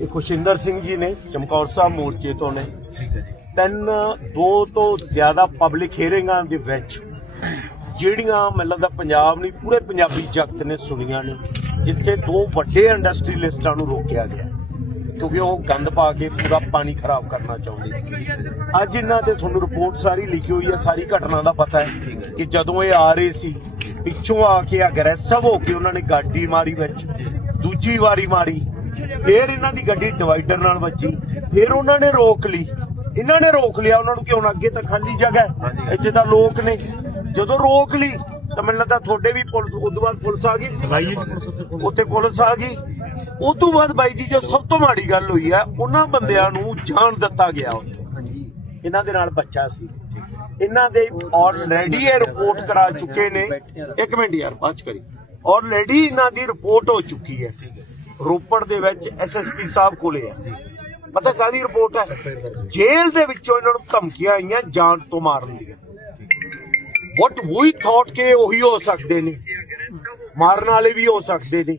ਇਹ ਖੁਸ਼ਿੰਦਰ ਸਿੰਘ ਜੀ ਨੇ ਚਮਕੌਰ ਸਾਹਿਬ ਮੋਰਚੇ ਤੋਂ ਨੇ। ਤਿੰਨ ਦੋ ਤੋਂ ਜ਼ਿਆਦਾ ਪਬਲਿਕ ਹੀਅਰਿੰਗਾਂ ਦੇ ਵਿੱਚ ਜਿਹੜੀਆਂ ਮੈਨੂੰ ਲੱਗਦਾ ਪੰਜਾਬ ਨਹੀਂ ਪੂਰੇ ਪੰਜਾਬੀ ਜਗਤ ਨੇ ਸੁਣੀਆਂ ਨੇ ਜਿੱਥੇ ਦੋ ਵੱਡੇ ਇੰਡਸਟਰੀਲਿਸਟਾਂ ਨੂੰ ਰੋਕਿਆ ਗਿਆ। ਕਿਉਂਕਿ ਉਹ ਗੰਦ ਪਾ ਕੇ ਪੂਰਾ ਪਾਣੀ ਖਰਾਬ ਕਰਨਾ ਚਾਹੁੰਦੇ ਸੀ। ਅੱਜ ਇਹਨਾਂ ਤੇ ਤੁਹਾਨੂੰ ਰਿਪੋਰਟ ਸਾਰੀ ਲਿਖੀ ਹੋਈ ਹੈ ਸਾਰੀ ਘਟਨਾ ਦਾ ਪਤਾ ਹੈ ਕਿ ਜਦੋਂ ਇਹ ਆ ਰਹੇ ਸੀ ਪਿੱਛੋਂ ਆ ਕੇ ਅਗਰੈਸਿਵ ਹੋ ਕੇ ਉਹਨਾਂ ਨੇ ਗਾਡੀ ਮਾਰੀ ਵਿੱਚ ਦੂਜੀ ਵਾਰੀ ਮਾਰੀ ਫਿਰ ਇਹਨਾਂ ਦੀ ਗੱਡੀ ਡਿਵਾਈਡਰ ਨਾਲ ਵੱਜੀ। ਫਿਰ ਉਹਨਾਂ ਨੇ ਰੋਕ ਲਈ। ਇਹਨਾਂ ਨੇ ਰੋਕ ਲਿਆ। ਉਹਨਾਂ ਨੂੰ ਕਿ ਹੁਣ ਅੱਗੇ ਤਾਂ ਖਾਲੀ ਜਗ੍ਹਾ ਹੈ। ਇੱਥੇ ਤਾਂ ਲੋਕ ਨੇ। ਜਦੋਂ ਰੋਕ ਲਈ ਤਾਂ ਮੈਨੂੰ ਲੱਗਦਾ ਤੁਹਾਡੇ ਵੀ ਪੁਲਿਸ ਉਦੋਂ ਬਾਅਦ ਪੁਲਿਸ ਆ ਗਈ ਸੀ। ਉੱਥੇ ਪੁਲਿਸ ਆ ਗਈ। ਉਸ ਤੋਂ ਬਾਅਦ ਬਾਈ ਜੀ ਜੋ ਸਭ ਤੋਂ ਮਾੜੀ ਗੱਲ ਹੋਈ ਹੈ ਉਹਨਾਂ ਬੰਦਿਆਂ ਨੂੰ ਜਾਣ ਦਿੱਤਾ ਗਿਆ ਇਹਨਾਂ ਦੇ ਨਾਲ ਬੱਚਾ ਸੀ। ਇਹਨਾਂ ਦੇ ਆਲਰੇਡੀ ਇਹ ਰਿਪੋਰਟ ਕਰਾ ਚੁੱਕੇ ਨੇ। ਇੱਕ ਮਿੰਟ ਯਾਰ ਬਾਅਦ ਚ ਕਰੀ। ਆਲਰੇਡੀ ਇਹਨਾਂ ਦੀ ਰਿਪੋਰਟ ਹੋ ਚੁੱਕੀ ਹੈ। ਰੋਪੜ ਦੇ ਵਿੱਚ ਐਸਐਸਪੀ ਸਾਹਿਬ ਕੋਲੇ ਹੈ ਪਤਾ ਕਾਦੀ ਰਿਪੋਰਟ ਹੈ? ਜੇਲ੍ਹ ਦੇ ਵਿੱਚੋਂ ਇਹਨਾਂ ਨੂੰ ਧਮਕੀਆਂ ਆਈਆਂ ਜਾਨ ਤੋਂ ਮਾਰਨ ਦੀਆਂ। ਵਾਟ ਵੀ ਥਾਟ ਕਿ ਉਹੀ ਹੋ ਸਕਦੇ ਨੇ। ਮਾਰਨ ਵਾਲੇ ਵੀ ਹੋ ਸਕਦੇ ਨੇ।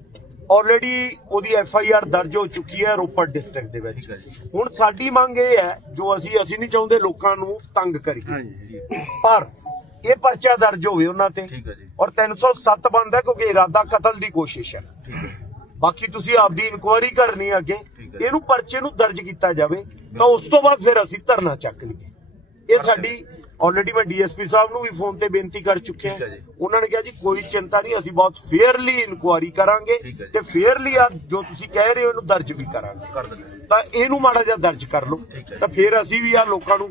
ਆਲਰੇਡੀ ਉਹਦੀ ਐਫ ਆਈ ਆਰ ਦਰਜ ਹੋ ਚੁੱਕੀ ਹੈ ਰੋਪੜ ਡਿਸਟ੍ਰਿਕਟ ਦੇ ਵਿੱਚ। ਹੁਣ ਸਾਡੀ ਮੰਗ ਇਹ ਹੈ ਜੋ ਅਸੀਂ ਅਸੀਂ ਨਹੀਂ ਚਾਹੁੰਦੇ ਲੋਕਾਂ ਨੂੰ ਤੰਗ ਕਰੀਏ। ਪਰ ਇਹ ਪਰਚਾ ਦਰਜ ਹੋਵੇ ਉਹਨਾਂ ਤੇ ਹੈ। ਔਰ 307 ਬੰਦਾ ਕਿਉਂਕਿ ਇਰਾਦਾ ਕਤਲ ਦੀ ਕੋਸ਼ਿਸ਼ ਹੈ। ਠੀਕ ਹੈ। ਬਾਕੀ ਤੁਸੀਂ ਆਪਦੀ ਇਨਕੁਆਇਰੀ ਕਰਨੀ ਅੱਗੇ। ਇਹਨੂੰ ਪਰਚੇ ਨੂੰ ਦਰਜ ਕੀਤਾ ਜਾਵੇ ਤਾਂ ਉਸ ਤੋਂ ਬਾਅਦ ਫਿਰ ਅਸੀਂ ਧਰਨਾ ਚੱਕ ਲਈਏ ਇਹ ਸਾਡੀ ਆਲਰੇਡੀ ਮੈਂ ਡੀਐਸਪੀ ਸਾਹਿਬ ਨੂੰ ਵੀ ਫੋਨ ਤੇ ਬੇਨਤੀ ਕਰ ਚੁੱਕਿਆ। ਉਹਨਾਂ ਨੇ ਕਿਹਾ ਜੀ ਕੋਈ ਚਿੰਤਾ ਨਹੀਂ ਅਸੀਂ ਬਹੁਤ ਫੇਅਰਲੀ ਇਨਕੁਆਇਰੀ ਕਰਾਂਗੇ। ਤੇ ਫੇਅਰਲੀ ਆ ਜੋ ਤੁਸੀਂ ਕਹਿ ਰਹੇ ਹੋ ਇਹਨੂੰ ਦਰਜ ਵੀ ਕਰਾਂਗੇ ਕਰ ਦਿੰਦੇ ਤਾਂ ਇਹਨੂੰ ਮਾੜਾ ਜਿਹਾ ਦਰਜ ਕਰ ਲਓ। ਤਾਂ ਫਿਰ ਅਸੀਂ ਵੀ ਆ ਲੋਕਾਂ ਨੂੰ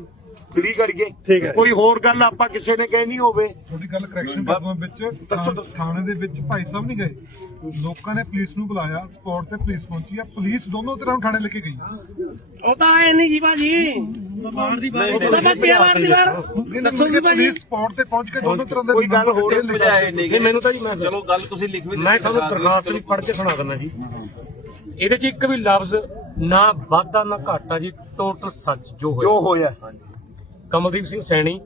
ਫ੍ਰੀ ਕਰੀਏ। ਕੋਈ ਹੋਰ ਗੱਲ ਆਪਾਂ ਕਿਸੇ ਨੇ ਕਹਿਣੀ ਹੋਵੇ ਤੁਹਾਡੀ ਗੱਲ ਕਰੈਕਸ਼ਨ ਕਰਨਾ ਵਿੱਚ ਦੱਸੋ, ਥਾਣੇ- ਦੱਸੋ। ਥਾਣੇ ਦੇ ਵਿੱਚ ਭਾਈ ਸਾਹਿਬ ਨਹੀਂ ਗਏ ਲੋਕਾਂ ਨੇ ਪੁਲਿਸ ਨੂੰ ਬੁਲਾਇਆ ਸਪੌਟ ਤੇ ਪੁਲਿਸ ਪਹੁੰਚੀ ਆ। ਪੁਲਿਸ ਦੋਨੋਂ ਤਰ੍ਹਾਂ ਨੂੰ ਥਾਣੇ ਲੈ ਕੇ ਗਈ। ਉਹ ਤਾਂ ਆਏ ਨਹੀਂ ਜੀ ਭਾਜੀ। ਉਹ ਤਾਂ ਮੈਂ ਪਿਆ ਵਾਰ ਦੀ ਵਾਰ। ਦੱਸੋ ਜੀ ਭਾਜੀ। ਪੁਲਿਸ ਸਪੌਟ ਤੇ ਪਹੁੰਚ ਕੇ ਦੋਨੋਂ ਤਰ੍ਹਾਂ ਦੇ ਕੋਈ ਗੱਲ ਹੋਰ detail ਲਿਖਾ ਬਜਾਏ ਨਹੀਂ ਨਹੀਂ ਮੈਨੂੰ ਤਾਂ ਜੀ ਮੈਂ ਚਲੋ ਗੱਲ ਤੁਸੀਂ ਲਿਖ ਵੀ ਮੈਂ ਤੁਹਾਨੂੰ ਦਰਖਾਸਤ ਵੀ ਪੜ੍ਹ ਕੇ ਸੁਣਾ ਦਿੰਦਾ ਜੀ। ਇਹਦੇ 'ਚ ਇੱਕ ਵੀ ਲਫ਼ਜ਼ ਨਾ ਵਾਧਾ ਨਾ ਘਾਟਾ ਜੀ ਟੋਟਲ ਸੱਚ ਜੋ ਹੋਇਆ। ਜੋ ਹੋਇਆ। ਕਮਲਦੀਪ ਸਿੰਘ ਸੈਣੀ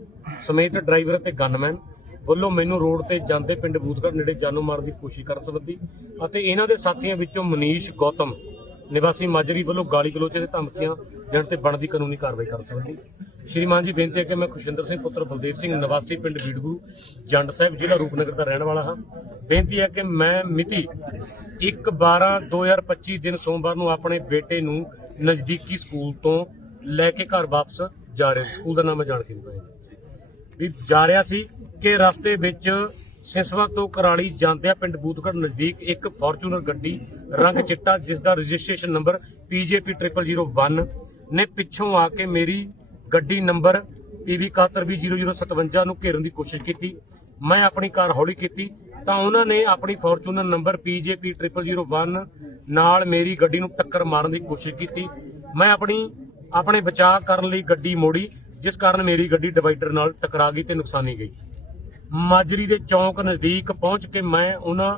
ਸਮੇਤ ਡਰਾਈਵਰ ਅਤੇ ਗਨਮੈਨ ਵੱਲੋਂ ਮੈਨੂੰ ਰੋਡ ਤੇ ਜਾਂਦੇ ਪਿੰਡ ਬੂਥਗੜ੍ਹ ਨੇੜੇ ਜਾਨੋਂ ਮਾਰਨ ਦੀ ਕੋਸ਼ਿਸ਼ ਕਰਨ ਸੰਬੰਧੀ ਅਤੇ ਇਹਨਾਂ ਦੇ ਸਾਥੀਆਂ ਵਿੱਚੋਂ ਮਨੀਸ਼, ਗੌਤਮ, ਨਿਵਾਸੀ ਮਾਜਰੀ ਵੱਲੋਂ ਗਾਲੀ ਗਲੋਚ ਤੇ ਧਮਕੀਆਂ ਦੇਣ ਤੇ ਬਣਦੀ ਕਾਨੂੰਨੀ ਕਾਰਵਾਈ ਕਰਨ ਸੰਬੰਧੀ ਸ਼੍ਰੀਮਾਨ ਜੀ ਬੇਨਤੀ ਹੈ ਕਿ ਮੈਂ ਖੁਸ਼ਿੰਦਰ ਸਿੰਘ ਪੁੱਤਰ ਬਲਦੇਵ ਸਿੰਘ ਨਿਵਾਸੀ ਪਿੰਡ ਬੀੜਗੂ ਜੰਡ ਸਾਹਿਬ ਜ਼ਿਲ੍ਹਾ ਰੂਪਨਗਰ ਦਾ ਰਹਿਣ ਵਾਲਾ ਹਾਂ। ਬੇਨਤੀ ਹੈ ਕਿ ਮੈਂ ਮਿਤੀ 1/12/2025 ਦਿਨ ਸੋਮਵਾਰ ਨੂੰ ਆਪਣੇ ਬੇਟੇ ਨੂੰ ਨਜ਼ਦੀਕੀ ਸਕੂਲ ਤੋਂ ਲੈ ਕੇ ਘਰ ਵਾਪਸ ਜਾ ਰਿਹਾ ਸਕੂਲ ਦਾ ਨਾਮ ਮੈਂ ਜਾਣ ਕੇ ਨਹੀਂ ਪਾਇਆ। ਵੀ ਜਾ ਰਿਹਾ ਸੀ ਕਿ ਰਸਤੇ ਵਿੱਚ ਸਿਸਵਾ ਤੋਂ ਕਰਾਲੀ ਜਾਂਦਿਆਂ ਪਿੰਡ ਬੂਥਗੜ੍ਹ ਨਜ਼ਦੀਕ ਇੱਕ ਫੋਰਚੂਨਰ ਗੱਡੀ ਰੰਗ ਚਿੱਟਾ, ਜਿਸ ਦਾ ਰਜਿਸਟ੍ਰੇਸ਼ਨ ਨੰਬਰ PJP 0001 ਨੇ ਪਿੱਛੋਂ ਆ ਕੇ ਮੇਰੀ ਗੱਡੀ ਨੰਬਰ PV 710057 ਨੂੰ ਘੇਰਨ ਦੀ ਕੋਸ਼ਿਸ਼ ਕੀਤੀ। ਮੈਂ ਆਪਣੀ ਕਾਰ ਹੌਲੀ ਕੀਤੀ ਤਾਂ ਉਹਨਾਂ ਨੇ ਆਪਣੀ ਫੋਰਚੂਨਰ ਨੰਬਰ PJP 0001 ਨਾਲ ਮੇਰੀ ਗੱਡੀ ਨੂੰ ਟੱਕਰ ਮਾਰਨ ਦੀ ਕੋਸ਼ਿਸ਼ ਕੀਤੀ। ਮੈਂ ਆਪਣੀ, ਆਪਣੇ ਬਚਾਅ ਕਰਨ ਲਈ ਗੱਡੀ ਮੋੜੀ ਜਿਸ ਕਾਰਨ ਮੇਰੀ ਗੱਡੀ ਡਿਵਾਈਡਰ ਨਾਲ ਟਕਰਾ ਗਈ ਤੇ ਨੁਕਸਾਨੀ ਗਈ। ਮਾਜਰੀ ਦੇ ਚੌਂਕ ਨਜ਼ਦੀਕ ਪਹੁੰਚ ਕੇ ਮੈਂ ਉਹਨਾਂ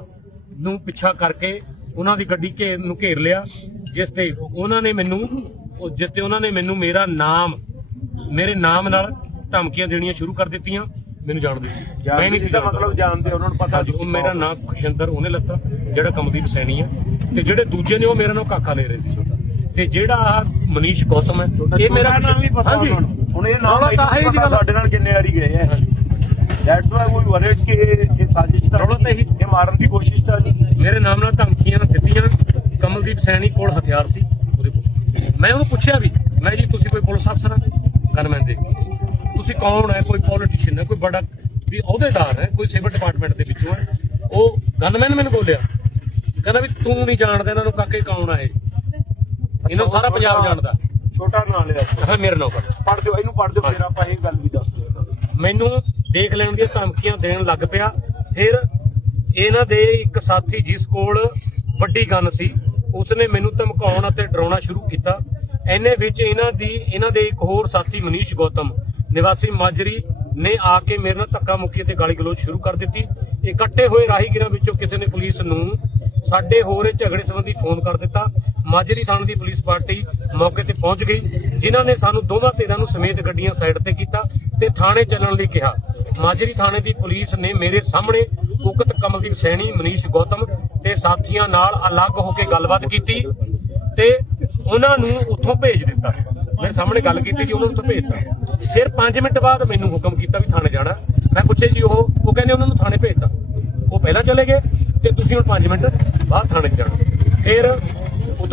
ਨੂੰ ਪਿੱਛਾ ਕਰਕੇ ਉਹਨਾਂ ਦੀ ਗੱਡੀ ਘੇਰ ਨੂੰ ਘੇਰ ਲਿਆ ਜਿਸ ਤੇ ਉਹਨਾਂ ਨੇ ਮੈਨੂੰ ਉਹ ਜਿਸ ਤੇ ਉਹਨਾਂ ਨੇ ਮੈਨੂੰ ਮੇਰਾ ਨਾਮ ਮੇਰੇ ਨਾਮ ਨਾਲ ਧਮਕੀਆਂ ਦੇਣੀਆਂ ਸ਼ੁਰੂ ਕਰ ਦਿੱਤੀਆਂ ਮੈਨੂੰ ਜਾਣਦੇ ਸੀ। ਮੈਂ ਨਹੀਂ ਸੀ ਦਾ ਮਤਲਬ ਜਾਣਦੇ ਉਹਨਾਂ ਨੂੰ ਪਤਾ ਉਹ ਮੇਰਾ ਨਾਮ ਖੁਸ਼ਿੰਦਰ ਉਹਨੇ ਲੱਤਾ ਜਿਹੜਾ ਕਮਦੀਪ ਸੈਣੀ ਆ। ਤੇ ਜਿਹੜੇ ਦੂਜੇ ਨੇ ਉਹ ਮੇਰਾ ਨਾਮ ਕਾਕਾ ਲੈ ਰਹੇ ਸੀ ਛੋਟਾ। ਤੇ ਜਿਹੜਾ ਮਨੀਸ਼ ਗੌਤਮ ਹੈ ਇਹ ਮੇਰਾ ਨਾਮ ਵੀ ਪਤਾ ਹਾਂਜੀ। ਹੁਣ ਇਹ ਨਾਮ ਰੌਲਾ ਤਾਂ ਹੈ ਹੀ ਜੀ ਗੱਲ। ਸਾਡੇ ਨਾਲ ਕਿੰਨੇ ਵਾਰੀ ਗਏ ਆ ਦੈਟਸ ਵਾਈ ਵੀ ਵਰਡ ਕਿ ਇਹ ਸਾਜ਼ਿਸ਼ ਤਾਂ ਰੌਲਾ ਤਾਂ ਇਹੀ। ਇਹ ਮਾਰਨ ਦੀ ਕੋਸ਼ਿਸ਼ ਤਾਂ ਨਹੀਂ ਮੇਰੇ ਨਾਮ ਨਾਲ ਧਮਕੀਆਂ ਦਿੱਤੀਆਂ। ਕਮਲਦੀਪ ਸੈਣੀ ਕੋਲ ਹਥਿਆਰ ਸੀ। ਉਹਦੇ ਕੋਲ। ਮੈਂ ਉਹਨੂੰ ਪੁੱਛਿਆ ਵੀ ਮੈਂ ਜੀ ਤੁਸੀਂ ਕੋਈ ਪੁਲਿਸ ਅਫਸਰ ਆ? ਗਨਮੈਨ ਦੇ ਤੁਸੀਂ ਕੌਣ ਹੈ ਕੋਈ ਪੋਲੀਟੀਸ਼ੀਅਨ ਹੈ ਕੋਈ ਬੜਾ ਵੀ ਅਹੁਦੇਦਾਰ ਹੈ ਕੋਈ ਸਿਵਲ ਡਿਪਾਰਟਮੈਂਟ ਦੇ ਵਿੱਚੋਂ ਹੈ ਉਹ ਗਨਮੈਨ ਮੈਨੂੰ ਬੋਲਿਆ। ਕਹਿੰਦਾ ਵੀ ਤੂੰ ਨਹੀਂ ਜਾਣਦਾ ਇਹਨਾਂ ਨੂੰ ਕਾਕੇ ਕੌਣ ਆ ਇਹ? ਇਹਨਾਂ ਨੂੰ ਸਾਰਾ ਪੰਜਾਬ ਜਾਣਦਾ। ਛੋਟਾ ਨਾਂ ਲਿਆ ਹਾਂ ਮੇਰੇ ਨਾਲ ਕਰ। ਪੜ ਦਿਓ ਇਹਨੂੰ ਪੜ ਦਿਓ ਫਿਰ ਆਪਾਂ ਇਹ ਗੱਲ ਵੀ ਦੱਸ ਦਿਓ। ਇਹਨਾਂ ਨੂੰ। ਮੈਨੂੰ ਦੇਖ ਲੈਣ ਦੀਆਂ ਧਮਕੀਆਂ ਦੇਣ ਲੱਗ ਪਿਆ। ਫਿਰ ਇਹਨਾਂ ਦੇ ਇੱਕ ਸਾਥੀ ਜਿਸ ਕੋਲ ਵੱਡੀ ਗਨ ਸੀ ਉਸਨੇ ਮੈਨੂੰ ਧਮਕਾਉਣ ਅਤੇ ਡਰਾਉਣਾ ਸ਼ੁਰੂ ਕੀਤਾ। ਐਨੇ ਵਿੱਚ ਇਹਨਾਂ ਦੀ ਇਹਨਾਂ ਦੇ ਇੱਕ ਹੋਰ ਸਾਥੀ ਮਨੀਸ਼ ਗੌਤਮ ਨਿਵਾਸੀ ਮਾਜਰੀ ਨੇ ਆ ਕੇ ਮੇਰੇ ਨਾਲ ਧੱਕਾ ਮੁੱਕੀ ਤੇ ਗਾਲੀ ਗਲੋਚ ਸ਼ੁਰੂ ਕਰ ਦਿੱਤੀ। ਇਕੱਠੇ ਹੋਏ ਰਾਹੀਗੀਰਾਂ ਵਿੱਚੋਂ ਕਿਸੇ ਨੇ ਪੁਲਿਸ ਨੂੰ ਸਾਡੇ ਹੋ ਰਹੇ ਝਗੜੇ ਸੰਬੰਧੀ ਫੋਨ ਕਰ ਦਿੱਤਾ। ਮਾਜਰੀ ਥਾਣੇ ਦੀ ਪੁਲਿਸ ਪਾਰਟੀ ਮੌਕੇ ਤੇ ਪਹੁੰਚ ਗਈ, ਜਿਨ੍ਹਾਂ ਨੇ ਸਾਨੂੰ ਦੋਵਾਂ ਧਿਰਾਂ ਨੂੰ ਸਮੇਤ ਗੱਡੀਆਂ ਸਾਈਡ ਤੇ ਕੀਤਾ ਤੇ ਥਾਣੇ ਚੱਲਣ ਲਈ ਕਿਹਾ। ਮਾਜਰੀ ਥਾਣੇ ਦੀ ਪੁਲਿਸ ਨੇ ਮੇਰੇ ਸਾਹਮਣੇ ਉਕਤ ਕਮਲਦੀਪ ਸੈਣੀ, ਮਨੀਸ਼ ਗੌਤਮ ਤੇ ਸਾਥੀਆਂ ਨਾਲ ਅਲੱਗ ਹੋ ਕੇ ਗੱਲਬਾਤ ਕੀਤੀ ਤੇ ਉਹਨਾਂ ਨੂੰ ਉੱਥੋਂ ਭੇਜ ਦਿੱਤਾ। ਮੇਰੇ ਸਾਹਮਣੇ ਗੱਲ ਕੀਤੀ ਜੀ, ਉਹਨਾਂ ਨੂੰ ਉੱਥੋਂ ਭੇਜਤਾ ਫਿਰ 5 ਮਿੰਟ ਬਾਅਦ ਮੈਨੂੰ ਹੁਕਮ ਕੀਤਾ ਵੀ ਥਾਣੇ ਜਾਣਾ। ਮੈਂ ਪੁੱਛਿਆ ਜੀ ਉਹ ਉਹ ਕਹਿੰਦੇ ਉਹਨਾਂ ਨੂੰ ਥਾਣੇ ਭੇਜਤਾ ਉਹ ਪਹਿਲਾਂ ਚਲੇ ਗਏ ਤੇ ਤੁਸੀਂ ਹੁਣ 5 ਮਿੰਟ ਬਾਅਦ ਥਾਣੇ ਜਾਣਾ। ਫਿਰ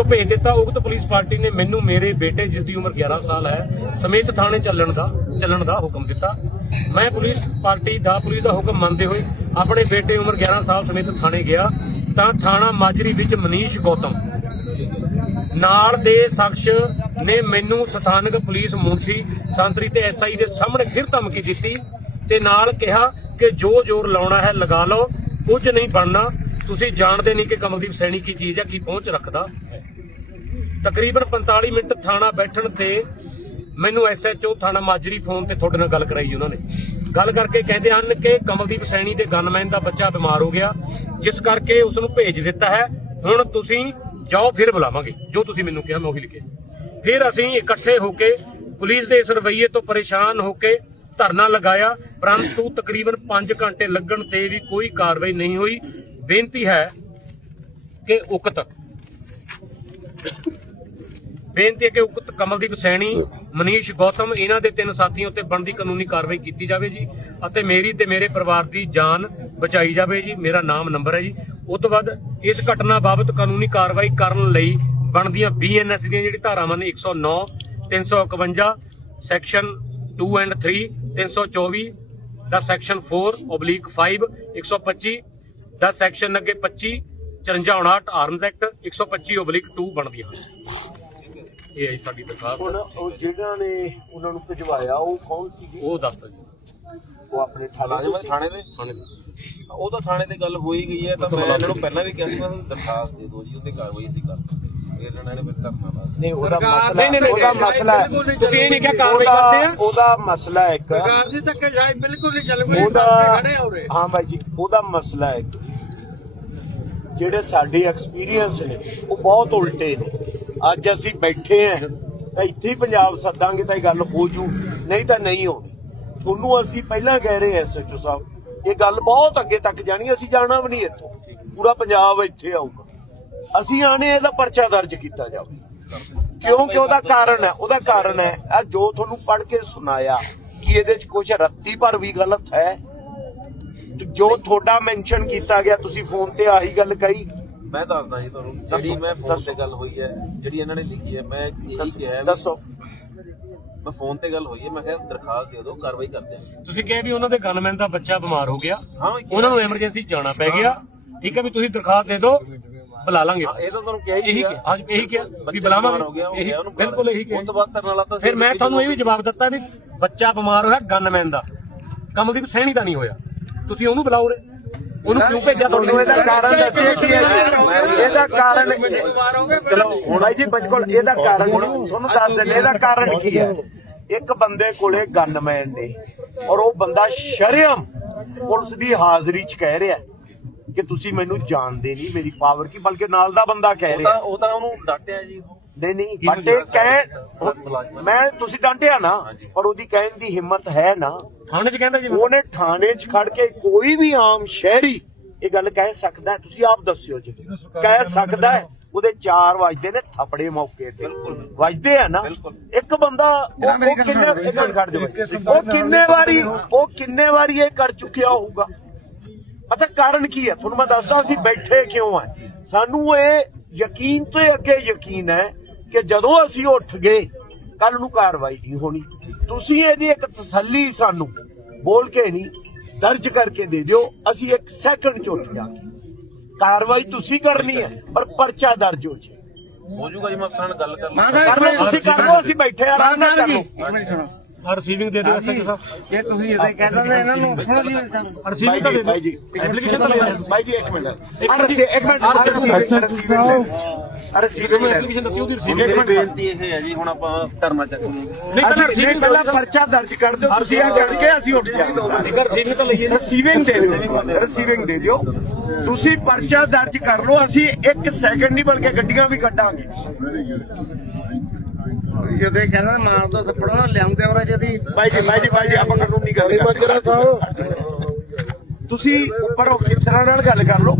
ਤੋਂ ਭੇਜ ਦਿੱਤਾ। ਉਕਤ ਪੁਲਿਸ ਪਾਰਟੀ ਨੇ ਮੈਨੂੰ ਮੇਰੇ ਬੇਟੇ, ਜਿਸ ਦੀ ਉਮਰ 11 ਸਾਲ ਹੈ, ਸਮੇਤ ਥਾਣੇ ਚੱਲਣ ਦਾ ਚੱਲਣ ਦਾ ਹੁਕਮ ਦਿੱਤਾ। ਮੈਂ ਪੁਲਿਸ ਪਾਰਟੀ ਦਾ ਪੁਲਿਸ ਦਾ ਹੁਕਮ ਮੰਨਦੇ ਹੋਏ ਆਪਣੇ ਬੇਟੇ ਉਮਰ 11 ਸਾਲ ਸਮੇਤ ਥਾਣੇ ਗਿਆ। ਤਾਂ ਥਾਣਾ ਮਾਜਰੀ ਵਿੱਚ ਮਨੀਸ਼ ਗੌਤਮ ਨਾਲ ਦੇ ਸ਼ਖਸ ਨੇ ਮੈਨੂੰ ਸਥਾਨਕ ਪੁਲਿਸ ਮੁਨਸ਼ੀ, ਸੰਤਰੀ ਤੇ ਐਸਆਈ ਦੇ ਸਾਹਮਣੇ ਫਿਰ ਧਮਕੀ ਦਿੱਤੀ ਤੇ ਨਾਲ ਕਿਹਾ ਕਿ ਜੋ ਜ਼ੋਰ ਲਾਉਣਾ ਹੈ ਲਗਾ ਲਓ, ਕੁਝ ਨਹੀਂ ਬਣਨਾ। ਤੁਸੀਂ ਜਾਣਦੇ ਨਹੀਂ ਕਿ ਕਮਲਦੀਪ ਸੈਣੀ ਕੀ ਚੀਜ਼ ਹੈ, ਕੀ ਪਹੁੰਚ ਰੱਖਦਾ। ਤਕਰੀਬਨ 45 ਮਿੰਟ ਥਾਣਾ ਬੈਠਣ ਤੇ ਮੈਨੂੰ ਐਸਐਚਓ ਥਾਣਾ ਮਾਜਰੀ ਫੋਨ ਤੇ ਤੁਹਾਡੇ ਨਾਲ ਗੱਲ ਕਰਾਈ ਉਹਨਾਂ ਨੇ। ਗੱਲ ਕਰਕੇ ਕਹਿੰਦੇ ਹਨ ਕਿ ਕਮਲਦੀਪ ਸੈਣੀ ਦੇ ਗਨਮੈਨ ਦਾ ਬੱਚਾ ਬਿਮਾਰ ਹੋ ਗਿਆ, ਜਿਸ ਕਰਕੇ ਉਸ ਨੂੰ ਭੇਜ ਦਿੱਤਾ ਹੈ। ਹੁਣ ਤੁਸੀਂ ਜਾਓ, ਫਿਰ ਬੁਲਾਵਾਂਗੇ। ਜੋ ਤੁਸੀਂ ਮੈਨੂੰ ਕਿਹਾ, ਮੈਂ ਉਹੀ ਲਿਖਿਆ। ਫਿਰ ਅਸੀਂ ਇਕੱਠੇ ਹੋ ਕੇ ਪੁਲਿਸ ਦੇ ਇਸ ਰਵੱਈਏ ਤੋਂ ਪਰੇਸ਼ਾਨ ਹੋ ਕੇ ਧਰਨਾ ਲਗਾਇਆ। ਪਰੰਤੂ ਤਕਰੀਬਨ 5 ਘੰਟੇ ਲੱਗਣ ਤੇ ਵੀ ਕੋਈ ਕਾਰਵਾਈ ਨਹੀਂ ਹੋਈ। ਬੇਨਤੀ ਹੈ ਕਿ ਉਕਤ ਬੇਨਤੀ ਹੈ ਕਿ ਉਕਤ ਕਮਲਦੀਪ ਸੈਣੀ, ਮਨੀਸ਼ ਗੌਤਮ, ਇਹਨਾਂ ਦੇ ਤਿੰਨ ਸਾਥੀਆਂ ਉੱਤੇ ਬਣਦੀ ਕਾਨੂੰਨੀ ਕਾਰਵਾਈ ਕੀਤੀ ਜਾਵੇ ਜੀ ਅਤੇ ਮੇਰੀ ਤੇ ਮੇਰੇ ਪਰਿਵਾਰ ਦੀ ਜਾਨ ਬਚਾਈ ਜਾਵੇ ਜੀ। ਮੇਰਾ ਨਾਮ, ਨੰਬਰ ਹੈ ਜੀ। ਉਸ ਤੋਂ ਬਾਅਦ ਇਸ ਘਟਨਾ ਬਾਬਤ ਕਾਨੂੰਨੀ ਕਾਰਵਾਈ ਕਰਨ ਲਈ ਬਣਦੀਆਂ ਬੀਐਨਐਸ ਦੀਆਂ ਜਿਹੜੀ ਧਾਰਾਵਾਂ ਨੇ 109 351 ਸੈਕਸ਼ਨ 2 ਐਂਡ 3 324 ਦਾ ਸੈਕਸ਼ਨ 4 ਓਬਲੀਕ 5 125 ਦਾ ਸੈਕਸ਼ਨ ਅੱਗੇ 25 54 ਆਰਮਸ ਐਕਟ 125 ਓਬਲੀਕ 2 ਬਣਦੀਆਂ ਹਨ ਇਹ ਹੈ ਜੀ ਸਾਡੀ ਦਰਖਾਸਤ। ਹੁਣ ਉਹ ਜਿਹੜਾ ਨੇ ਉਹਨਾਂ ਨੂੰ ਭਿਜਵਾਇਆ ਉਹ ਕੌਣ ਸੀਗੇ? ਉਹ ਦੱਸਦਾ ਜੀ। ਉਹ ਆਪਣੇ ਥਾਣੇ ਮੁਲਾਜ਼ਮ ਸੀ? ਦੇ? ਥਾਣੇ ਦੇ। ਉਹ ਤਾਂ ਥਾਣੇ ਤੇ ਗੱਲ ਹੋਈ ਗਈ ਹੈ ਤਾਂ ਮੈਂ ਇਹਨਾਂ ਨੂੰ ਪਹਿਲਾਂ ਵੀ ਕਿਹਾ ਸੀ ਮੈਂ ਕਿਹਾ ਦਰਖਾਸਤ ਦੇ ਦਿਓ ਜੀ ਉੱਤੇ ਕਾਰਵਾਈ ਅਸੀਂ ਕਰ ਦਾਂਗੇ ਫਿਰ ਇਹਨਾਂ ਨੇ ਫਿਰ ਧਰਨਾ ਲਾ ਦਿੱਤਾ। ਨਹੀਂ ਉਹਦਾ ਮਸਲਾ ਨਹੀਂ, ਨਹੀਂ, ਨਹੀਂ, ਉਹਦਾ ਨਹੀਂ, ਮਸਲਾ ਹੈ ਤੁਸੀਂ ਇਹ ਨਹੀਂ ਕਿਹਾ ਕਾਰਵਾਈ ਉਹਦਾ- ਕਰਦੇ ਆ? ਉਹਦਾ ਮਸਲਾ ਹੈ ਇੱਕ ਸਰਕਾਰ ਦੀ ਧੱਕੇ ਜਾਈ ਬਿਲਕੁਲ ਨਹੀਂ ਚੱਲ ਕੋਈ ਉਹਦਾ ਖੜੇ ਹੋ ਰਹੇ ਹਾਂ ਬਾਈ ਜੀ ਉਹਦਾ ਮਸਲਾ ਹੈ ਇੱਕ। ਜਿਹੜੇ ਸਾਡੇ ਐਕਸਪੀਰੀਅੰਸ ਨੇ ਉਹ ਬਹੁਤ ਉਲਟੇ ਨੇ। ਅੱਜ ਅਸੀਂ ਬੈਠੇ ਆਂ, ਤਾਂ ਇੱਥੇ ਹੀ ਪੰਜਾਬ ਸੱਦਾਂਗੇ ਤਾਂ ਇਹ ਗੱਲ ਹੋ ਜੂ, ਨਹੀਂ ਤਾਂ ਨਹੀਂ ਹੋਣੀ ਤੁਹਾਨੂੰ ਅਸੀਂ ਪਹਿਲਾਂ ਕਹਿ ਰਹੇ ਐਸਐਚਓ ਸਾਹਿਬ, ਇਹ ਗੱਲ ਬਹੁਤ ਅੱਗੇ ਤੱਕ ਜਾਣੀ, ਅਸੀਂ ਜਾਣਾ ਵੀ ਨਹੀਂ ਇੱਥੋਂ। ਪੂਰਾ ਪੰਜਾਬ ਇੱਥੇ ਆਊਗਾ। ਅਸੀਂ ਆਣੇ ਇਹਦਾ ਪਰਚਾ ਦਰਜ ਕੀਤਾ ਜਾਵੇ। ਕਿਉਂਕਿ ਉਹਦਾ ਕਾਰਨ ਹੈ, ਉਹਦਾ ਕਾਰਨ ਹੈ, ਆ ਜੋ ਤੁਹਾਨੂੰ ਪੜ੍ਹ ਕੇ ਸੁਣਾਇਆ ਕਿ ਇਹਦੇ ਚ ਕੁਝ ਰੱਤੀ ਪਰ ਵੀ ਗਲਤ ਹੈ। ਜੋ ਤੁਹਾਡਾ ਮੈਂਸ਼ਨ ਕੀਤਾ ਗਿਆ, ਤੁਸੀਂ ਫੋਨ ਤੇ ਆਹੀ ਗੱਲ ਕਹੀ। ਮੈਂ ਦੱਸਦਾ ਜੀ ਤੁਹਾਨੂੰ ਜਿਹੜੀ ਮੈਂ ਫੋਨ ਤੇ ਗੱਲ ਹੋਈ ਹੈ ਜਿਹੜੀ ਇਹਨਾਂ ਨੇ ਲਿਖੀ ਹੈ ਮੈਂ ਇਹੀ ਕਿਹਾ ਹੈ ਦੱਸੋ। ਮੈਂ ਫੋਨ ਤੇ ਗੱਲ ਹੋਈ ਹੈ ਮੈਂ ਕਿਹਾ ਦਰਖਾਸਤ ਦੇ ਦਿਓ ਕਾਰਵਾਈ ਕਰਦੇ ਹਾਂ। ਤੁਸੀਂ ਕਿਹਾ ਵੀ ਉਹਨਾਂ ਦੇ ਗਨਮੈਨ ਦਾ ਬੱਚਾ ਬਿਮਾਰ ਹੋ ਗਿਆ। ਹਾਂ ਉਹਨਾਂ ਨੂੰ ਐਮਰਜੈਂਸੀ ਜਾਣਾ ਪੈ ਗਿਆ। ਠੀਕ ਹੈ ਵੀ ਤੁਸੀਂ ਦਰਖਾਸਤ ਦੇ ਦਿਓ ਬੁਲਾ ਲਾਂਗੇ। ਇਹ ਤਾਂ ਤੁਹਾਨੂੰ ਕਿਹਾ ਹੀ। ਕਿਹਾ ਅੱਜ ਇਹੀ ਕਿਹਾ ਵੀ ਬੁਲਾਵਾਂਗੇ। ਇਹੀ ਬਿਲਕੁਲ ਇਹੀ ਕਿਹਾ। ਉਸ ਤੋਂ ਬਾਅਦ ਧਰਨਾ ਲਾਤਾ ਫਿਰ ਮੈਂ ਤੁਹਾਨੂੰ ਇਹ ਵੀ ਜਵਾਬ ਦਿੱਤਾ ਵੀ ਬੱਚਾ ਬਿਮਾਰ ਹੋਇਆ ਗਨਮੈਨ ਦਾ। ਕਮਲਦੀਪ ਸੈਣੀ ਦਾ ਨਹੀਂ ਹੋਇਆ। ਤੁਸੀਂ ਉਹਨੂੰ ਬੁਲਾਓ ਰੇ ਉਹਨੂੰ ਕਿਉਂ ਭੇਜਿਆ ਤੁਹਾਨੂੰ ਇਹਦਾ ਕਾਰਨ ਦੱਸਿਆ ਕੀ ਹੈ। ਜੀ? ਇਹਦਾ ਕਾਰਨ ਚਲੋ ਹੁਣ ਆਈ ਜੀ ਬਿਲਕੁਲ ਇਹਦਾ ਕਾਰਨ ਤੁਹਾਨੂੰ ਦੱਸ ਦਿੰਦੇ ਇਹਦਾ ਕਾਰਨ ਕੀ ਹੈ? ਇੱਕ ਬੰਦੇ ਕੋਲੇ ਗਨਮੈਨ ਨੇ ਔਰ ਉਹ ਬੰਦਾ ਸ਼ਰਮ ਪੁਲਿਸ ਦੀ ਹਾਜ਼ਰੀ 'ਚ ਕਹਿ ਰਿਹਾ ਕਿ ਤੁਸੀਂ ਮੈਨੂੰ ਜਾਣਦੇ ਨਹੀਂ ਮੇਰੀ ਪਾਵਰ ਕੀ ਬਲਕਿ ਨਾਲ ਦਾ ਬੰਦਾ ਕਹਿ ਉਹ ਤਾਂ ਰਿਹਾ ਉਹ ਤਾਂ ਉਹਨੂੰ ਡਾਟਿਆ ਜੀ। ਨਹੀਂ ਨਹੀਂ ਬਟੇ ਕਹਿ ਮੈਂ ਤੁਸੀਂ ਡਾਂਟਿਆ ਨਾ ਪਰ ਉਹਦੀ ਕਹਿਣ ਦੀ ਹਿੰਮਤ ਹੈ ਨਾ। ਥਾਣੇ 'ਚ ਕਹਿੰਦਾ ਜੀ ਉਹਨੇ ਥਾਣੇ 'ਚ ਖੜ ਕੇ ਕੋਈ ਵੀ ਆਮ ਸ਼ਹਿਰੀ ਇਹ ਗੱਲ ਕਹਿ ਸਕਦਾ ਤੁਸੀਂ ਆਪ ਦੱਸਿਓ ਜੀ। ਕਹਿ ਸਕਦਾ ਹੈ ਉਹਦੇ 4 ਵਜਦੇ ਨੇ ਥਪੜੇ ਮੌਕੇ ਤੇ। ਵਜਦੇ ਆ ਨਾ। ਇੱਕ ਬੰਦਾ ਉਹ ਕਿੰਨੇ ਇੱਕ ਮਿੰਟ ਖੜ ਜਾਓ ਉਹ ਕਿੰਨੇ ਵਾਰੀ ਉਹ ਕਿੰਨੇ ਵਾਰੀ ਇਹ ਕਰ ਚੁੱਕਿਆ ਹੋਊਗਾ? ਪਤਾ ਕਾਰਨ ਕੀ ਹੈ? ਤੁਹਾਨੂੰ ਮੈਂ ਦੱਸਦਾ ਅਸੀਂ ਬੈਠੇ ਕਿਉਂ ਆ? ਸਾਨੂੰ ਇਹ ਯਕੀਨ ਤੋਂ ਅੱਗੇ ਯਕੀਨ ਹੈ ਕਿ ਜਦੋਂ ਅਸੀਂ ਉੱਠ ਗਏ ਕੱਲ ਨੂੰ ਕਾਰਵਾਈ ਨਹੀਂ ਹੋਣੀ। ਤੁਸੀਂ ਇਹਦੀ ਇੱਕ ਤਸੱਲੀ ਸਾਨੂੰ ਬੋਲ ਕੇ ਨਹੀਂ ਦਰਜ ਕਰਕੇ ਦੇ ਦਿਓ। ਅਸੀਂ ਇੱਕ ਸੈਕਿੰਡ ਚ ਉੱਠ ਜਾਵਾਂਗੇ। ਕਾਰਵਾਈ ਤੁਸੀਂ ਕਰਨੀ ਹੈ ਪਰ ਪਰਚਾ ਦਰਜ ਹੋ ਜੇ ਹੋ ਜਾਊਗਾ ਜੀ ਮੈਂ ਅਫਸਰਾਂ ਨਾਲ ਗੱਲ ਕਰ ਲਓ ਤੁਸੀਂ ਕਰ ਲਓ ਅਸੀਂ ਬੈਠੇ ਆ ਆਰਾਮ ਨਾਲ ਕਰ ਲਓ ਇੱਕ ਮਿੰਟ ਸੁਣੋ। ਆ ਰਿਸੀਵਿੰਗ ਦੇ ਦਿਓ ਐਸਐਚਓ ਸਾਹਿਬ ਜੇ ਤੁਸੀਂ ਇਹ ਕਹਿੰਦੇ ਨੇ ਇਹਨਾਂ ਨੂੰ ਸੁਣੋ ਜੀ ਸਾਨੂੰ ਰਿਸੀਵਿੰਗ ਤਾਂ ਦੇ ਦਿਓ। ਐਪਲੀਕੇਸ਼ਨ ਤਾਂ ਲੈ ਦਿਓ। ਭਾਈ ਜੀ ਇੱਕ ਮਿੰਟ। ਅਰੇ ਇੱਕ ਮਿੰਟ ਅਰੇ ਸੀਵਿੰਗ ਐਪਲੀਕੇਸ਼ਨ ਦਿੱਤੀ ਉਹਦੀ ਰਿਸੀਵਿੰਗ ਮੇਰੀ ਬੇਨਤੀ ਇਹ ਹੈ ਜੀ ਹੁਣ ਆਪਾਂ ਧਰਨਾ ਚੱਕੂਗੇ ਨਹੀਂ ਪਹਿਲਾਂ ਅਸੀਂ ਰਿਸੀਵਿੰਗ ਪਹਿਲਾਂ ਪਰਚਾ ਦਰਜ ਕਰ ਦਿਓ ਤੁਸੀਂ ਅਸੀਂ ਉੱਠ ਜਾਵਾਂਗੇ। ਇੱਕ ਰਿਸੀਵਿੰਗ ਤਾਂ ਲਈਏ ਨਾ ਰਿਸੀਵਿੰਗ ਦੇ ਦਿਓ ਰਿਸੀਵਿੰਗ ਦੇ ਦਿਓ। ਤੁਸੀਂ ਪਰਚਾ ਦਰਜ ਕਰ ਲਓ ਅਸੀਂ 1 ਸੈਕਿੰਡ ਨਹੀਂ ਬਲਕਿ ਗੱਡੀਆਂ ਵੀ ਕੱਢਾਂਗੇ। ਜਦੋਂ ਇਹ ਕਹਿੰਦਾ ਮਾਰ ਦੋ ਥੱਪੜ ਨਾ ਲਿਆਉਂਦੇ ਹੋ ਜਦੀ ਭਾਈ ਜੀ ਭਾਈ ਜੀ ਭਾਈ ਜੀ ਆਪਾਂ ਕਾਨੂੰਨੀ ਗੱਲ ਕਰਦੇ। ਤੁਸੀਂ ਉੱਪਰ ਅਫਸਰਾਂ ਨਾਲ ਗੱਲ ਕਰ ਲਓ।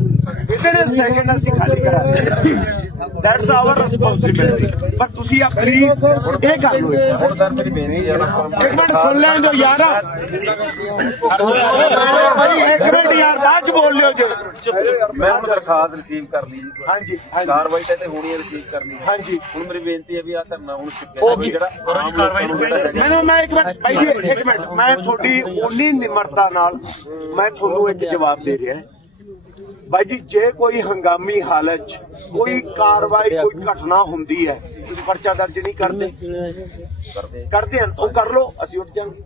ਇਤਨੇ ਸੈਕਿੰਡ ਅਸੀਂ ਖਾਲੀ ਕਰਾ ਦਿੰਦੇ ਦੈਟਸ ਆਵਰ ਰਿਸਪੌਂਸਿਬਿਲਿਟੀ ਪਰ ਤੁਸੀਂ ਆ ਪਲੀਜ਼ ਇਹ ਕਰ ਲਓ ਹੁਣ ਸਰ ਮੇਰੀ ਬੇਨਤੀ ਹੈ ਇੱਕ ਮਿੰਟ ਸੁਣ ਲੈਣ ਦਿਓ ਯਾਰ। ਭਾਈ ਇੱਕ ਮਿੰਟ ਯਾਰ ਬਾਅਦ ਚ ਬੋਲ ਲਿਓ ਜੀ। ਮੈਂ ਹੁਣ ਦਰਖਾਸਤ ਰਿਸੀਵ ਕਰ ਲਈ ਜੀ। ਹਾਂਜੀ ਕਾਰਵਾਈ ਤਾਂ ਤੇ ਹੋਣੀ ਹੈ ਰਿਸੀਵ ਕਰਨੀ ਹਾਂਜੀ। ਹੁਣ ਮੇਰੀ ਬੇਨਤੀ ਹੈ ਵੀ ਆ ਧਰਨਾ ਹੁਣ ਸਿੱਕੇ ਜਿਹੜਾ ਕਰੋ ਜੀ ਕਾਰਵਾਈ। ਮੈਨੂੰ ਮੈਂ ਇੱਕ ਮਿੰਟ ਭਾਈ ਇੱਕ ਮਿੰਟ। ਮੈਂ ਤੁਹਾਡੀ ਉਨੀ ਨਿਮਰਤਾ ਨਾਲ ਮੈਂ ਤੁਹਾਨੂੰ ਇੱਕ ਜਵਾਬ ਦੇ ਰਿਹਾ। ਭਾਈ ਜੀ ਜੇ ਕੋਈ ਹੰਗਾਮੀ ਹਾਲਤ 'ਚ ਕੋਈ ਕਾਰਵਾਈ ਕੋਈ ਘਟਨਾ ਹੁੰਦੀ ਹੈ ਤੁਸੀਂ ਪਰਚਾ ਦਰਜ ਨਹੀਂ ਕਰਦੇ। ਕਰਦੇ। ਹਨ ਉਹ ਕਰ ਲਓ ਅਸੀਂ ਉੱਠ ਜਾਵਾਂਗੇ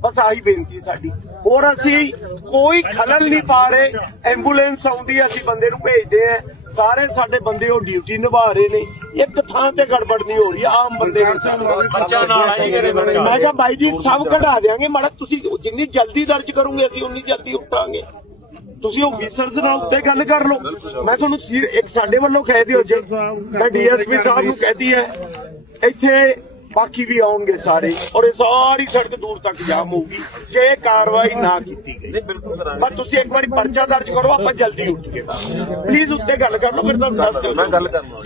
ਬਸ ਆਹੀ ਬੇਨਤੀ ਸਾਡੀ। ਹੋਰ ਅਸੀਂ ਕੋਈ ਖਲਲ ਨਹੀਂ ਪਾ ਰਹੇ ਐਂਬੂਲੈਂਸ ਆਉਂਦੀ ਅਸੀਂ ਬੰਦੇ ਨੂੰ ਭੇਜਦੇ ਆ। ਸਾਰੇ ਸਾਡੇ ਬੰਦੇ ਉਹ ਡਿਊਟੀ ਨਿਭਾ ਰਹੇ ਨੇ। ਇੱਕ ਥਾਂ ਤੇ ਗੜਬੜ ਨਹੀਂ ਹੋ ਰਹੀ ਆਮ ਬੰਦੇ ਬੱਚਾ ਨਾਲ ਆਈ ਕਰੇ ਬੱਚਾ। ਮੈਂ ਕਿਹਾ ਬਾਈ ਜੀ ਸਭ ਕਢਾ ਦੇਾਂਗੇ ਮਾੜਾ ਤੁਸੀਂ ਜਿੰਨੀ ਜਲਦੀ ਦਰਜ ਕਰੋਗੇ ਅਸੀਂ ਉਨੀ ਜਲਦੀ ਉੱਠਾਂਗੇ। ਤੁਸੀਂ ਉਹ ਅਫੀਸਰਸ ਨਾਲ ਉੱਤੇ ਗੱਲ ਕਰ ਲਓ। ਮੈਂ ਤੁਹਾਨੂੰ ਇੱਕ ਸਾਡੇ ਵੱਲੋਂ ਕਹਿ ਦਿਓ ਜੇ ਮੈਂ ਡੀਐਸਪੀ ਸਾਹਿਬ ਨੂੰ ਕਹਦੀ ਹੈ ਇੱਥੇ ਬਾਕੀ ਵੀ ਆਉਣਗੇ ਸਾਰੇ ਔਰ ਇਹ ਸਾਰੀ ਸੜਕ ਦੂਰ ਤੱਕ ਜਾਮ ਹੋਊਗੀ ਜੇ ਇਹ ਕਾਰਵਾਈ ਨਾ ਕੀਤੀ ਗਈ। ਨਹੀਂ ਬਿਲਕੁਲ ਕਰਾਂਗੇ। ਬਸ ਤੁਸੀਂ ਇੱਕ ਵਾਰੀ ਪਰਚਾ ਦਰਜ ਕਰੋ ਆਪਾਂ ਜਲਦੀ ਉੱਠ ਕੇ ਪਲੀਜ਼ ਉੱਤੇ ਗੱਲ ਕਰ ਲਓ ਫਿਰ ਤੁਹਾਨੂੰ ਦੱਸ ਦਿਓ। ਮੈਂ ਗੱਲ ਕਰਨਾ